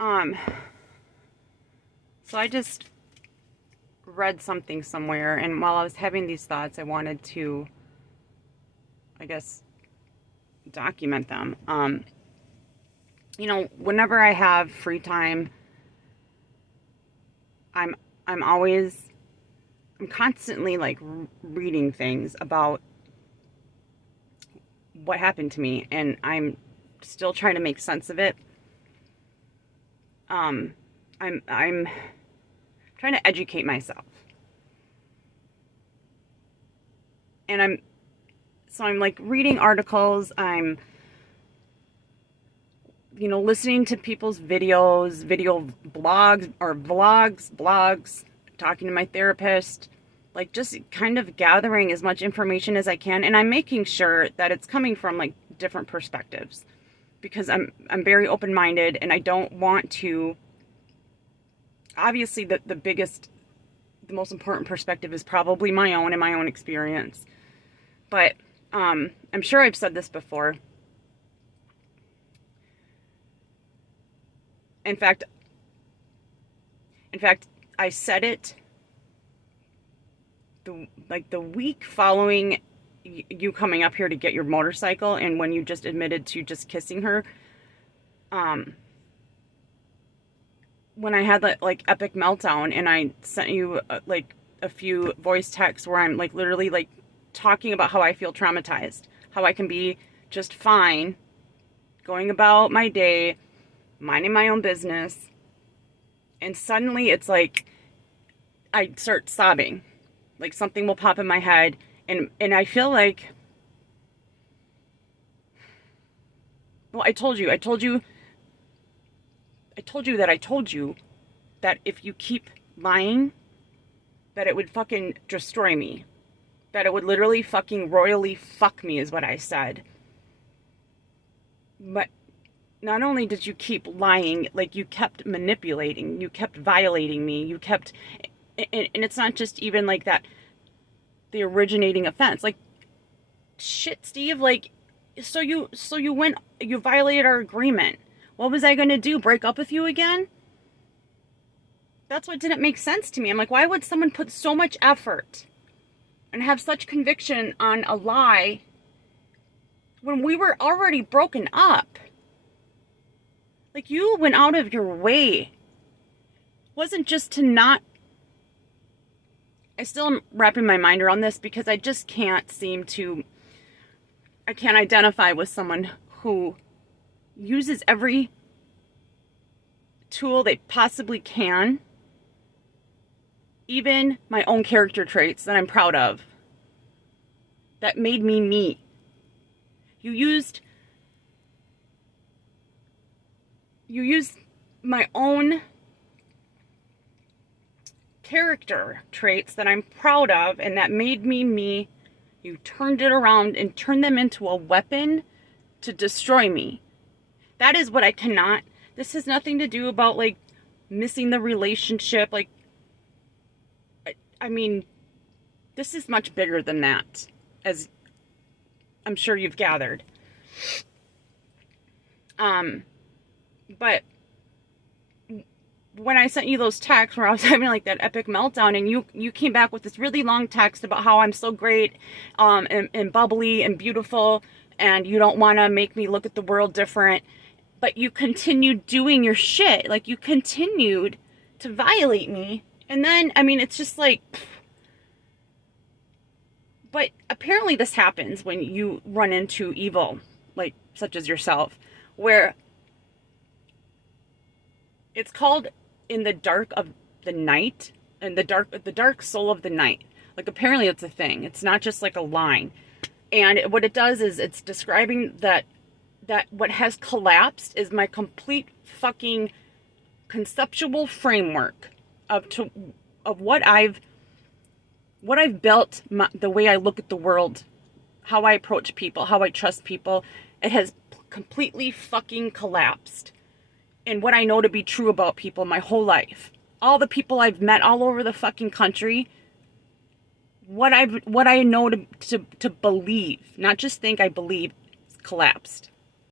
Um, so I just read something somewhere, and while I was having these thoughts, I wanted to, I guess, document them. Whenever I have free time, I'm I'm always I'm constantly like reading things about what happened to me, and I'm still trying to make sense of it. I'm trying to educate myself, and I'm like reading articles. I'm listening to people's video blogs or blogs, talking to my therapist, like just kind of gathering as much information as I can, and I'm making sure that it's coming from like different perspectives, because I'm very open-minded, and I don't want to. Obviously, the most important perspective is probably my own and my own experience, but I'm sure I've said this before. In fact, I said it the week following you coming up here to get your motorcycle, and when you just admitted to just kissing her. When I had that like epic meltdown, and I sent you like a few voice texts where I'm like literally like talking about how I feel traumatized, how I can be just fine going about my day, minding my own business, and suddenly it's like I start sobbing, like something will pop in my head, and I feel like, well, I told you that if you keep lying, that it would fucking destroy me, that it would literally fucking royally fuck me, is what I said. But not only did you keep lying, like you kept manipulating, you kept violating me, you kept, and it's not just even like that, the originating offense, like, shit, Steve, like, so you violated our agreement. What was I going to do, break up with you again? That's what didn't make sense to me. I'm like, why would someone put so much effort and have such conviction on a lie when we were already broken up? Like, you went out of your way. It wasn't just to not... I still am wrapping my mind around this, because I just can't seem to... I can't identify with someone who uses every tool they possibly can, even my own character traits that I'm proud of, that made me me. You used my own character traits that I'm proud of and that made me me. You turned it around and turned them into a weapon to destroy me. That is what I cannot. This has nothing to do about like missing the relationship. Like, I mean, this is much bigger than that, as I'm sure you've gathered. But when I sent you those texts where I was having like that epic meltdown, and you came back with this really long text about how I'm so great, and bubbly and beautiful, and you don't want to make me look at the world different, but you continued doing your shit. Like, you continued to violate me. And then, I mean, it's just like, but apparently this happens when you run into evil, like, such as yourself, where it's called in the dark of the night, and the dark soul of the night. Like, apparently it's a thing. It's not just like a line. And what it does is it's describing that what has collapsed is my complete fucking conceptual framework of what I've built, the way I look at the world, how I approach people, how I trust people. It has completely fucking collapsed. And what I know to be true about people my whole life, all the people I've met all over the fucking country, what I know to believe, not just think, I believe, collapsed.